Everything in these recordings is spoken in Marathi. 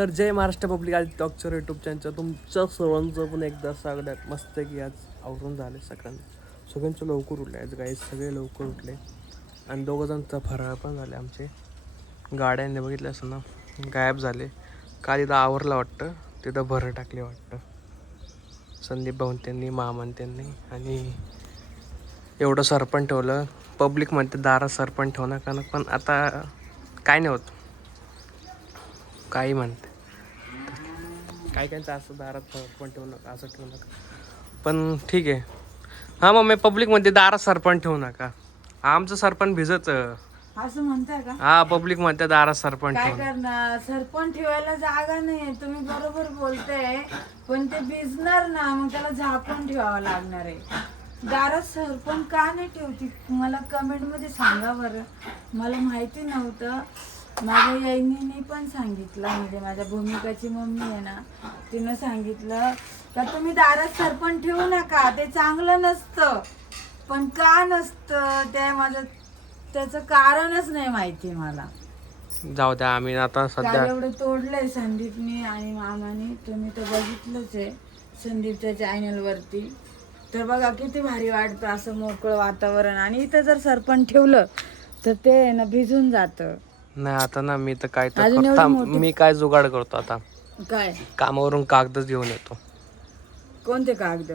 तर जय महाराष्ट्र पब्लिक आदित्य टॉकचं यूट्यूब चॅनलचं तुमचं सर्वांचं पण एकदा सगळ्यात मस्त की आज आवरून झाले सगळ्यांचं लवकर उठले आज गाई सगळे लवकर उठले आणि दोघंजणचा फराळ पण झाले आमचे गाड्यांनी बघितलं असं ना गायब झाले काल इथं आवरलं वाटतं तिथं भरं टाकले वाटतं संदीप भाऊन त्यांनी मामान त्यांनी आणि एवढं सरपण ठेवलं पब्लिक म्हणते दारात सरपण ठेवणार कारण पण आता काय नाही होत काही म्हणते काय कायचं असं दारात सरपण ठेवू नका असं ठेवू नका पण ठीक आहे हां मग मी पब्लिकमध्ये दारात सरपण ठेवू नका आमचं सरपण भिजत असं म्हणताय का? हा पब्लिक म्हणते दारात सरपण काय ठेवू करणार सरपण ठेवायला जागा नाही तुम्ही बरोबर बोलताय पण ते भिजणार ना मग त्याला झाकून ठेवावं लागणार आहे दारात सरपण का नाही ठेवती मला कमेंट मध्ये सांगा बरं मला माहिती नव्हतं माझ्या यैनीने पण सांगितलं म्हणजे माझ्या भूमिकाची मम्मी आहे ना तिनं सांगितलं का तुम्ही दारात सरपण ठेवू नका ते चांगलं नसतं पण का नसतं त्याचं कारणच नाही माहिती मला जाऊ द्या आम्ही आता सध्या काल एवढं तोडलंय संदीपनी आणि मामानी तुम्ही तर बघितलंच आहे संदीपच्या चॅनल वरती तर बघा किती भारी वाटतं असं मोकळं वातावरण आणि इथं जर सरपण ठेवलं तर ते आहे ना भिजून जातं नाही आता ना मी तर काय तर अजून एवढी मोठी- मी काय जुगाड करतो आता काय कामावरून कागदच घेऊन येतो कोणते कागद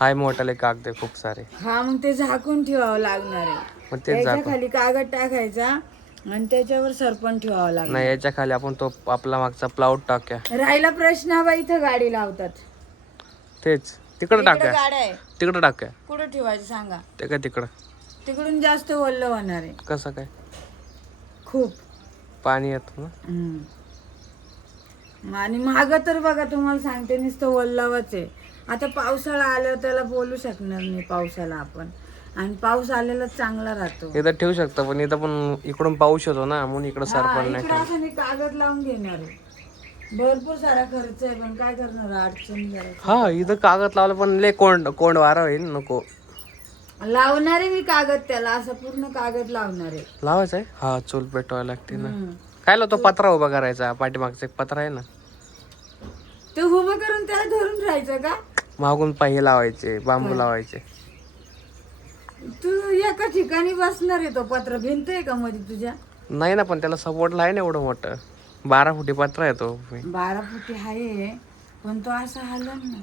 हाय मोठाले कागद आहे खूप सारे हा मग ते झाकून ठेवावं लागणार आहे मग तेच त्याच्या जातो खाली कागद टाकायचा आणि त्याच्यावर सरपण ठेवावं लागणार नाही याच्या खाली आपण तो आपला मागचा प्लाउड टाक्या राहिला प्रश्न बा इथं गाडी लावतात तेच तिकडे इकडे टाक्या गाड्या आहे तिकडे टाक्या कुठं ठेवायचं सांगा ते काय तिकडं तिकडून जास्त ओल्लं होणार आहे कसं काय खूप पाणी येतं ना आणि माग तर बघा तुम्हाला सांगते नुसतं ओल्लावच आहे आता पावसाळा आल्यावर त्याला बोलू शकणार नाही पावसाला आपण आणि पाऊस आलेला चांगला राहतो इथं ठेवू शकतो पण इथं पण इकडून पाऊस येतो ना म्हणून इकडं हा, सरपण नाही इकडं असं मी कागद लावून घेणार आहे भरपूर सारा खर्च आहे पण काय करणार अडचण जरा हा इथं कागद लावलं पण लय कोंड वारा होईल नको लावणार आहे मी कागद त्याला असं पूर्ण कागद लावणार आहे लावायचं आहे हा चूल पेटवायला लागते ना हम्म. काय लावतो पत्रा उभा करायचा पाठीमागचा एक पत्रा आहे ना ते उभं करून त्याला धरून राहायचं का मागून पाही लावायचे बांबू लावायचे तू एका ठिकाणी बसणार आहे तो पत्र भिंत आहे का मध्ये तुझ्या नाही ना पण त्याला सपोर्टला आहे ना एवढं मोठं 12 फुटी पत्रा आहे तो 12 फुटी आहे पण तो असा हलन ना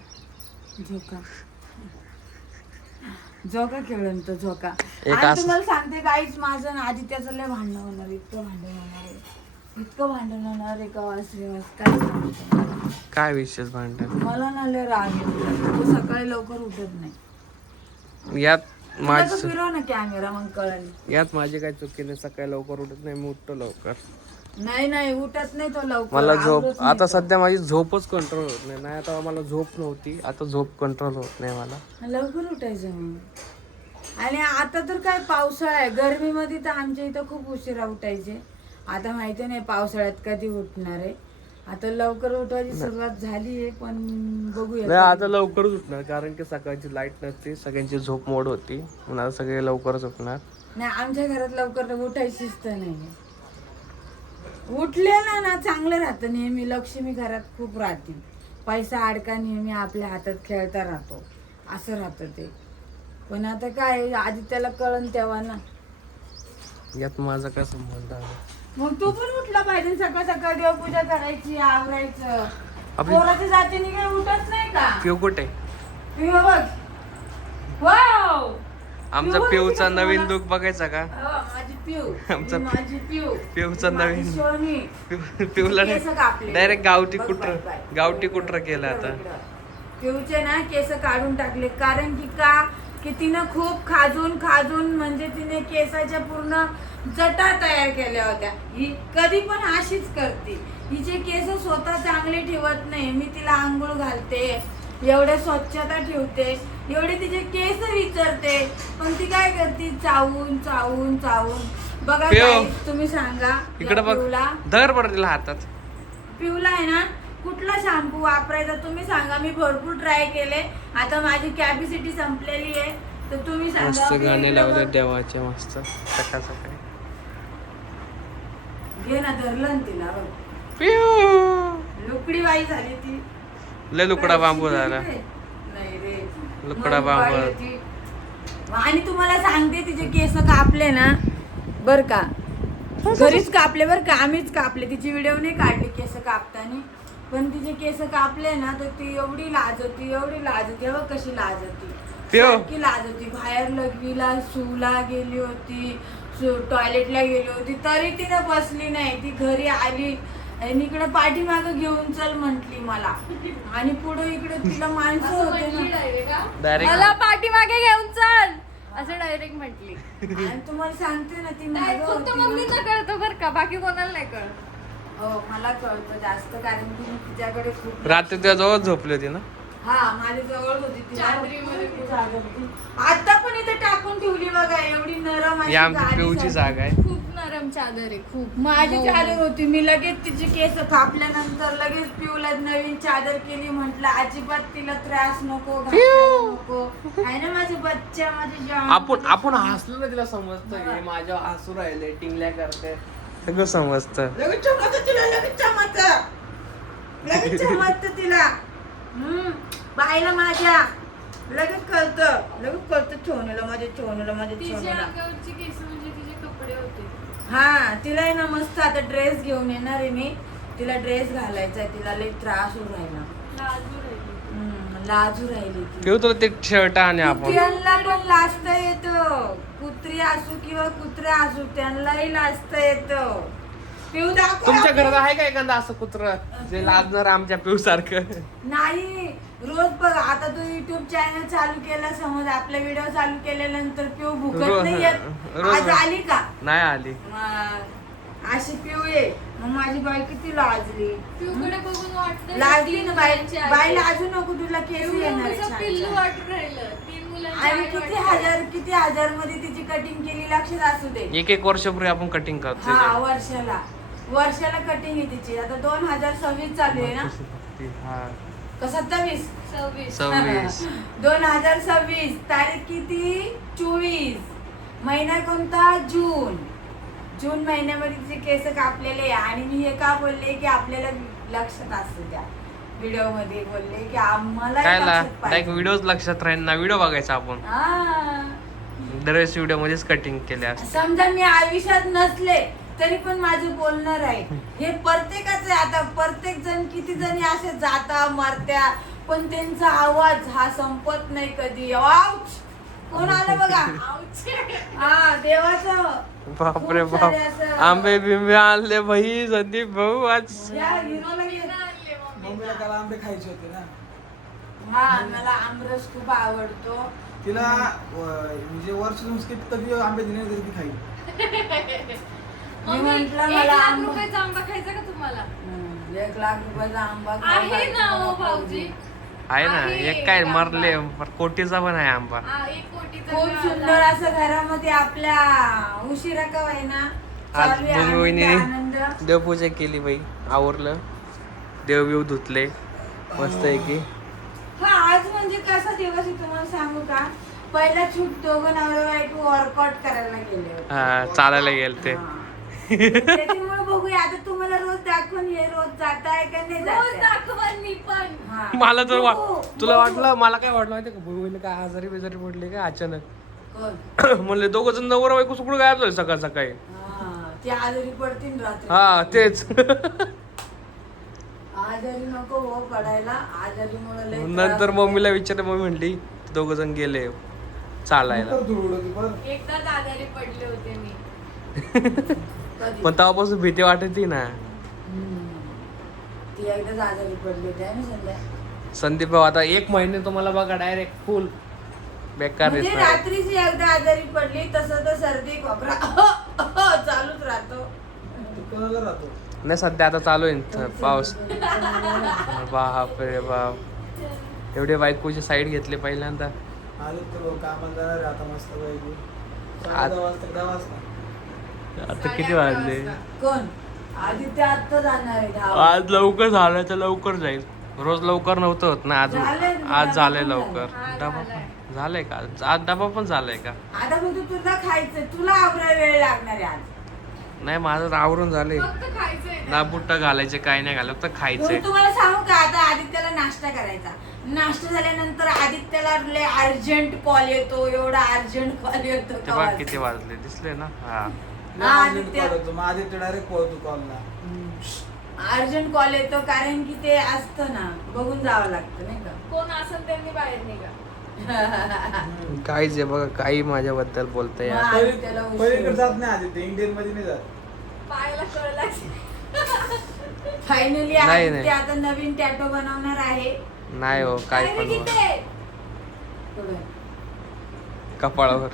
झोका खेळून तो झोका आणि तुम्हाला सांगते काहीच माझं ना आधी त्याचं लय भांडण होणार इतकं भांडण होणार आहे का वासरे काय सांगतो काय विशेष भांडण मला ना लय राग येतो तो सकाळी लवकर उठत नाही यात तुला तर फिरव ना कॅमेरा मग कळेल यात माझी काय चुकी नाही सकाळी लवकर उठत नाही मी उठतो लवकर नाही उठत नाही तो लवकर मला झोप आता सध्या माझी झोपच कंट्रोल होत नाही आता मला झोप नव्हती आता झोप कंट्रोल होत नाही मला लवकर उठायचं मग आणि आता तर काय पावसाळा आहे गरमीमध्ये तर आमच्या इथं खूप उशिरा उठायचे आता माहिती नाही पावसाळ्यात कधी उठणार आहे आता लवकर उठवायची सुरुवात झाली आहे पण बघूया नाही आता लवकरच उठणार कारण की सकाळची लाईट नसते सगळ्यांची झोप मोड होती म्हणून आता सगळे लवकरच उठणार नाही आमच्या घरात लवकर उठायची शिस्त नाही उठलेला ना चांगलं राहतं नेहमी लक्ष्मी घरात खूप राहते पैसा अडका नेहमी आपल्या हातात खेळता राहतो असं राहतं ते पण आता काय आधी त्याला कळण तेव्हा ना यात माझा काय संबंध आहे मग तू पण उठला पाहिजे सकाळ सकाळ देवपूजा करायची आवरायचं पोराच्या जातीने काही उठत नाही का पिऊ कुठे पिऊ बघ वाव आमचा पिऊचा नवीन लुक बघायचा का माझी पिऊ आमचा माझी पिऊ पिऊचा नवीन सोनी पिऊला केस कापले. डायरेक्ट गावठी बघ, कुटर बाय. गावठी कुटर केलं आता पिऊचे ना केस काढून टाकले कारण की का की तिनं खूप खाजून म्हणजे तिने केसाच्या पूर्ण जटा तयार केल्या होत्या ही कधी पण अशीच करते हिचे केस स्वतः चांगले ठेवत नाही मी तिला आंघोळ घालते एवढे स्वच्छता ठेवते एवढे तिचे केस विचारते पण ती काय करते चावून बघा तुम्ही सांगा इकडे बघ धर बरं तिला हातात पिऊला आहे ना कुठला शॅम्पू वापरायचा तुम्ही सांगा मी भरपूर ट्राय केले आता माझी कॅपॅसिटी संपलेली आहे तर तुम्ही सांगा मस्त गाणे लावले देवाचे मस्त सकाळ सकाळी घे ना धरलं तिला पिऊ बाई झाली ती. लय लुकडा बांबू झाला. नाही रे, लुकडा मग बाई बांबू. होती. आणि तुम्हाला सांगते तिचे केस कापले ना बर का, घरीच कापले बर का, आम्हीच कापले. तिची व्हिडिओ नाही काढली केस कापताना, पण तिचे केस कापले ना तर ती एवढी लाजती, एवढी लाजती. बघ कशी लाजती, सारखी लाजती. बाहेर लघवीला सूला गेली होती, टॉयलेटला गेली होती, तरी तिने बसली नाही. ती घरी आली आणि इकडे पाठीमागे घेऊन चल म्हंटली मला, आणि पुढे इकडे तिला माणसं होते ना. डायरेक्ट मला पाठीमागे घेऊन चल असं डायरेक्ट म्हटली. आणि तुम्हाला सांगते ना ती नाही, मागं फक्त होती ना. मम्मीचं कळतं बरं का, बाकी कोणाला नाही कळत. हो मला कळतं जास्त, कारण की मी तिच्याकडे खूप रात्री तुझ्या जवळ झोपली होती ना. हा माझ्या जवळ होती ती. चादरीमध्ये चादर होती. आता पण इथे टाकून ठेवली बघा, एवढी नरम अशी ही आमची गादी पिऊची सारखी. जागा आहे. खूप नरम चादर आहे, खूप. माझी मऊ. चादर होती, मी लगेच तिची केस कापल्यानंतर लगेच पिऊला नवीन चादर केली. म्हंटल अजिबात तिला त्रास नको, घासायला नको. आहे ना माझे बच्चा, माझे जान. आपण हसलो ना तिला समजतं की माझ्या हसू राहिले, टिंगल्या करते, सगळं समजतं. लगेच चमकतं तिला, लगेच चमकतं. लगेच चमकतं तिला. बाईला माझ्या लगेच कळतं ठेवणीला माझ्या तिच्या अंगावरची केस म्हणजे तिचे कपडे होते. हा तिला आहे ना मस्त आता ड्रेस घेऊन येणार आहे मी. तिला ड्रेस घालायचा आहे, तिला लई त्रास होऊन राहिला. लाजू राहिली. लाजू राहिली ती. पिऊ तुला ते शर्ट आणि आपण कुत्र्यांना पण लाजता येतं, कुत्री असू किंवा कुत्रा असू त्यांनाही लाजता येतं. पिऊ दाखव. तुमच्या घरात आहे का एखादा असं कुत्र जे लाजणार आमच्या पिऊ सारखं? नाही, रोज बघ आता तू युट्यूब चॅनल चालू केला, समज आपला व्हिडिओ चालू केल्यानंतर पिऊ भुकत नाही येत. रोज आज आली का? नाही आली. मग अशी पिऊ ये. मग माझी बाई किती लाजली. पिऊकडे बघून वाटतं लाजली ना बाई. मुलांची आई. बाई लाजू नको, तुला केस पिऊ येणार आहे एवढंसं छान पिल्लू छान. वाटून राहिलं. 3 मुलांची आणि आई किती हजार मध्ये तिची कटिंग केली लक्षात असू दे. 1 वर्षापूर्वी आपण कटिंग करतो हा वर्षाला कटिंग आहे तिची. आता 2026 चालू आहे ना हा. का 27? 26. 2026 तारीख किती? 24. महिना कोणता? जून महिन्यामध्ये तिचे केस कापलेले आहे. आणि मी हे का बोलले की आपल्याला लक्षात असू द्या, व्हिडिओ मध्ये बोलले की आम्हाला डायरेक्ट व्हिडिओ लक्षात राहील ना. व्हिडिओ बघायचा आपण दरवेळेस व्हिडिओ मध्येच कटिंग केले असते. समजा मी आयुष्यात नसले तरी पण माझं बोलणं राहील. हे प्रत्येकाचं आहे. आता प्रत्येक जण किती जणी असे जाता मरत्या, पण त्यांचा आवाज हा संपत नाही कधी. आऊच! कोण आलं बघा. हा देवाचं. बापरे खूप बाप. सारे असं- आंबे बिंबे आणले भाई संदीप भाऊ आज. या हिरोला घे. मम्मीला काल आंबे खायचे होते ना, हा मला आमरस खूप आवडतो. तिला म्हणजे वर्षातून कधी आंबे दिले तरी ती खाईल. मी मम्मी, म्हंटल 1 मला लाख आंबा. रुपयाचा आंबा खायचा का तुम्हाला? 1 लाख रुपयाचा आंबा आहे ना हो भाऊजी. आहे ना. आहे एक काय एक मरले आंबा. कोटीचा पण आहे आंबा. 1 कोटीचा खूप मिळाला. सुंदर असं घरामध्ये आपल्या उशिरा का होईना आज चालू आहे भूमी वहिनी आनंद. देवपूजा केली बाई, आवरलं, देव धुतले मस्त आहे की. हा आज म्हणजे कसा दिवस आहे तुम्हाला सांगू का? पहिला छूट दोघं नवरा बायको वर्कआउट करायला गेले होते. हा, चालायला गेल ते. हा. त्याच्यामुळे बघूया आता तुम्हाला रोज दाखवून हे रोज जाताय का नाही रोज जाताय? दाखवण मी पण. हा. मला तर बघू, तुला बघू. वाटलं, मला काय वाटलं माहिती का, भूमीने काय आजारी बिजारी पडली का अचानक. कोण? म्हणले दोघं जण नवरा बायको सुकडं गायब झाले सकाळ सकाळी. हा, ते आजारी पडतील रात्री. हा तेच. आजारी नको हो पडायला, आजारीमुळे लय त्रास नंतर होतो. मम्मीला विचारलं, मम्मी म्हणली दोघ जण गेले चालायला. नंतर धूळ उडवली बरं. एकदाच आजारी पडले होते मी. कधी? पण तेव्हापासून भीती वाटते ना. ती एकदाच आजारी पडली होती आहे ना संध्या. संदीप भाऊ आता 1 महिने तुम्हाला बघा डायरेक्ट फुल बेकार म्हणजे दिसणार. रात्रीची एकदा आजारी पडली तसं तर सर्दी खोकला चालूच राहतो. तू कोणाला राहतो? नाही सध्या आता चालू आहे पाऊस. बाप रे बाप. एवढे बायकोची साईड घेतली पहिल्यांदा. आलो तर कामाला जाणार आहे आता मस्त पैकी. आज- 10:30 वाजता 10 वाजता. आता किती वाजले? कोण? आदित्य आत्ता जाणार आहे 10 वाजता. आज लवकर झालं तर लवकर जाईल. रोज लवकर नव्हतं होत ना. आज झालंय, आज झालंय डबा पण लवकर. हा, डबा झालंय. झालंय का? आज डबा पण झालाय का? आता फक्त तुला खायचं, तुला आवरायला वेळ लागणार आहे आज. नाही माझं तर आवरून झाले. फक्त खायचंय ना बुट्टा घालायचे काय नाही घालत तर खायचंय. तुम्हाला सांगू का आता आदित्यला नाश्ता करायचा. नाश्ता झाल्यानंतर आदित्यला लय अर्जंट कॉल येतो, एवढा अर्जंट कॉल येतो ते का बघ वाजता. किती वाजले दिसले ना. हा आदित्य मग आदित्य डायरेक्ट पळतो कॉलला. अर्जंट कॉल येतो कारण की ते असतं ना, बघून जावं लागतं नाही का. कोण असेल त्यांनी बाहेर निघा. काहीच आहे बघा काही माझ्याबद्दल बोलतंय यार. आदित्यला उशीर पलीकडे होतो. जात नाही आदित्य, इंडियन मध्ये नाही जात. पायाला कळ लागते. फायनली नाही, आदित्य नाही. आता नवीन टॅटो बनवणार आहे. नाही हो काय काय पण रे बोल. किती? पुढे. कपाळावर.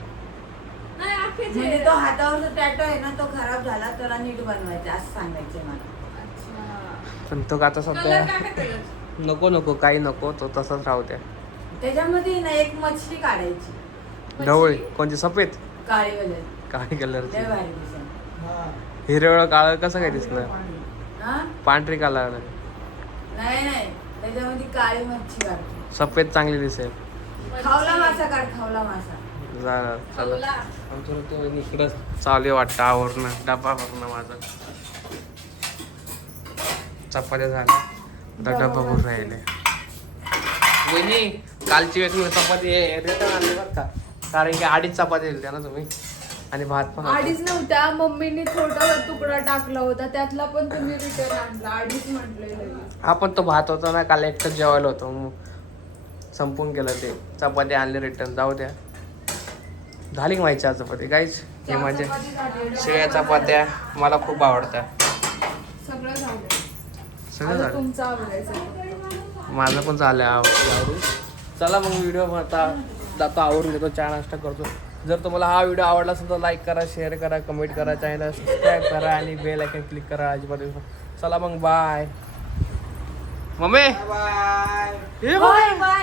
नाही अखेरचे. म्हणजे तो हातावरचा टॅटो आहे ना, तो खराब झाला, त्याला नीट बनवायचा असं सांगायचंय मला. अच्छा. पण तो आता कलर सध्या काय कलर? नको काही नको तो तसाच राहू द्या. त्याच्यामध्ये ना एक मछली काढायची, ढवळी कोणती सफेद काळी कलर, काळी कलरची. लय भारी दिसेल. हा. हिरवळ काळ कसं काय दिसणार. हा पांढरी कलर नाही त्याच्यामध्ये काळी मच्छी काढतो. सफेद चांगली दिसेल. खावला मासा काढ, खावला मासा. चला खाऊला. आमचं तो इकडं चालू आहे वाटतं आवरणं डबा भरणं माझा. चपात्या झाल्या आता डबा भरून राहिले. वहिनी कालची वेळ चपाती रिटर्न आणली बरं का, कारण की 2.5 चपाती दिल्या ना तुम्ही आणि भात पण होता. 2.5 नव्हत्या, मम्मीने छोटा तुकडा टाकला होता त्यातला पण तुम्ही रिटर्न आणला. 2.5 म्हटलेलं. आपण तो भात होता ना काल एकटंच जेवायला होतो मग संपून गेलं ते. चपाती आणली रिटर्न जाऊ द्या. झाली की माझी 4 चपाती काहीच. हे माझ्या चपाती झाली. शेळ्या चपात्या मला खूप आवडतात. सगळं झालं. सगळं आता झालं तुमचं आवडायचं. माझं पण झालं आवरून. चला मग व्हिडिओ आता जातो आवरून घेतो, चहा नाश्ता करतो. जर तुम्हाला हा व्हिडिओ आवडला असेल तर लाईक करा, शेअर करा, कमेंट करा, चॅनल सबस्क्राईब करा आणि बेल आयकॉन क्लिक करा अजिबात विसरू नका. चला मग बाय. Mummy bye. हे होय, बाय.